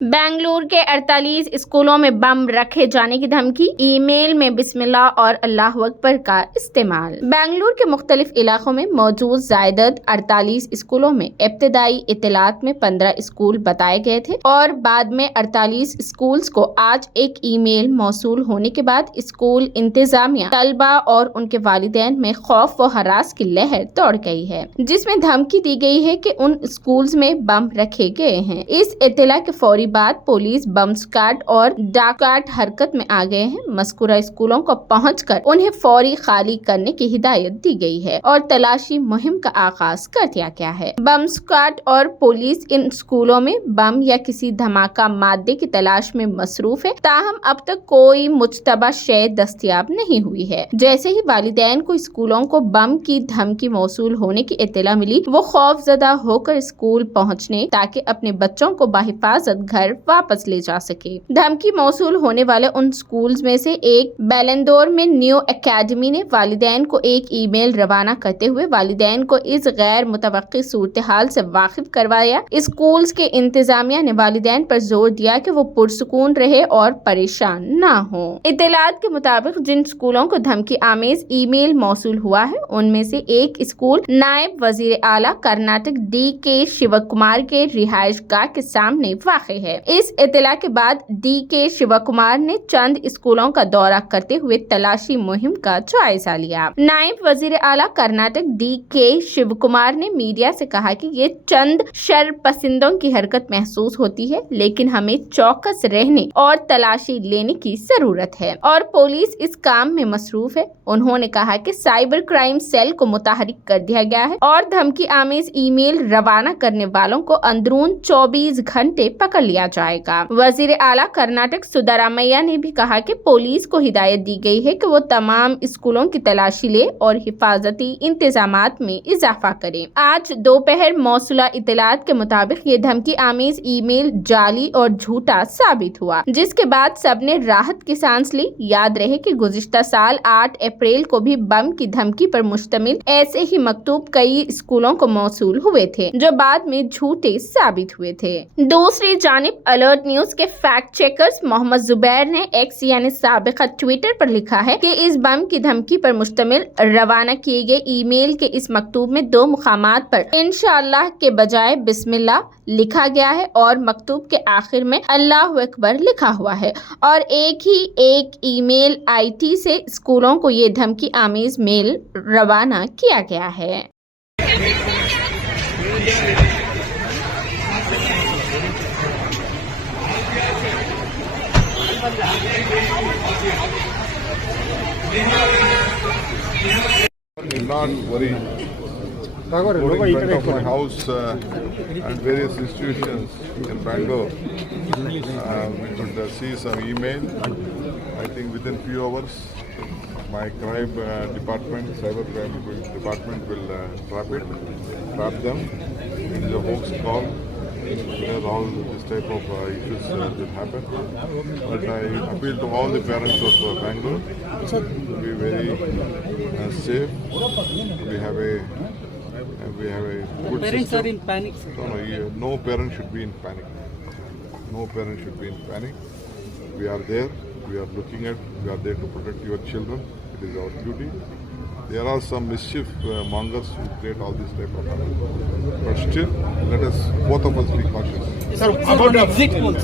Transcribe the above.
बेंगलुरु के 48 स्कूलों में बम रखे जाने की धमकी, ईमेल में बिस्मिल्लाह और अल्लाह अकबर का इस्तेमाल। बेंगलुरु के मुख्तलिफ इलाकों में मौजूद ज़ायदद 48 स्कूलों में इब्तदाई इत्तलात में 15 स्कूल बताए गए थे और बाद में 48 स्कूल्स को आज एक ईमेल मौसूल होने के बाद स्कूल इंतजामिया, तलबा और उनके वालिदैन में खौफ व हरास की लहर दौड़ गई है, जिसमें धमकी दी गई है कि उन स्कूल्स में बम रखे गए हैं। इस इत्तला के फौरी बाद पुलिस बम स्क्वाड और डाकाट हरकत में आ गए हैं। मज़कूरा स्कूलों को पहुंचकर उन्हें फौरी खाली करने की हिदायत दी गई है और तलाशी मुहिम का आगाज कर दिया गया है। बम स्क्वाड और पुलिस इन स्कूलों में बम या किसी धमाका मादे की तलाश में मसरूफ है, ताहम अब तक कोई मुज्तबा शय दस्तयाब नहीं हुई है। जैसे ही वालिदैन को स्कूलों को बम की धमकी मौसूल होने की इत्तला मिली, वो खौफजदा होकर स्कूल पहुंचने ताकि अपने बच्चों को बाहिफाजत घर वापस ले जा सके। धमकी मौसूल होने वाले उन स्कूल्स में से एक बेलेंदोर में न्यू एकेडमी ने वालिदैन को एक ईमेल रवाना करते हुए वालिदैन को इस गैर मुतवक्की सूरत हाल से वाकिफ करवाया। स्कूल्स के इंतजामिया ने वालिदैन पर जोर दिया कि वो पुरसुकून रहे और परेशान ना हो। इत्तलात के मुताबिक जिन स्कूलों को धमकी आमेज ईमेल मौसूल हुआ है, उनमें से एक स्कूल नायब वजीर आला कर्नाटक DK शिवकुमार के रिहाइश गाह के सामने वाक़ है। इस इत्तला के बाद DK शिवकुमार ने चंद स्कूलों का दौरा करते हुए तलाशी मुहिम का जायजा लिया। नायब वजीर आला कर्नाटक DK शिवकुमार ने मीडिया से कहा कि ये चंद शरपसंदों की हरकत महसूस होती है, लेकिन हमें चौकस रहने और तलाशी लेने की जरूरत है और पुलिस इस काम में मसरूफ है। उन्होंने कहा कि साइबर क्राइम सेल को मुतहरिक कर दिया गया है और धमकी आमेज ईमेल रवाना करने वालों को अंदरून 24 घंटे पकड़ लिया जाएगा। वजीर आला कर्नाटक सुद्दारामैया ने भी कहा कि पुलिस को हिदायत दी गई है कि वो तमाम स्कूलों की तलाशी ले और हिफाजती इंतजामात में इजाफा करे। आज दोपहर मौसूला इत्तलात के मुताबिक ये धमकी आमेज ईमेल जाली और झूठा साबित हुआ, जिसके बाद सबने राहत की सांस ली। याद रहे कि गुज़िश्ता साल 8 अप्रैल को भी बम की धमकी पर मुश्तमिल ऐसे ही मकतूब कई स्कूलों को मौसूल हुए थे, जो बाद में झूठे साबित हुए थे। दूसरी जानिब अलर्ट न्यूज के फैक्ट चेकर्स मोहम्मद जुबैर ने एक्स यानी साबिका ट्विटर पर लिखा है कि इस बम की धमकी पर मुश्तमिल रवाना किए गए ईमेल के इस मकतूब में 2 मुकामात पर इंशाअल्लाह के बजाय बिस्मिल्लाह लिखा गया है और मकतूब के आखिर में अल्लाह अकबर लिखा हुआ है और एक ईमेल IT से स्कूलों को ये धमकी आमेज मेल रवाना किया गया है। Not worry. Going in front of my house and various institutions in Bangalore, we could see some email. I think within few hours, my crime department, cyber crime department will trap them. It is a hoax call. Where all this type of issues will happen. But I appeal to all the parents of Bangalore to be very safe. We have a good Parents system. are in panic, sir. No parent should be in panic. No parent should be in panic. We are there. We are looking at. We are there to protect your children. It is our duty. There are some mischief mongers who create all this type of trouble. But still, let us, both of us, be cautious. Sir, about the exit polls.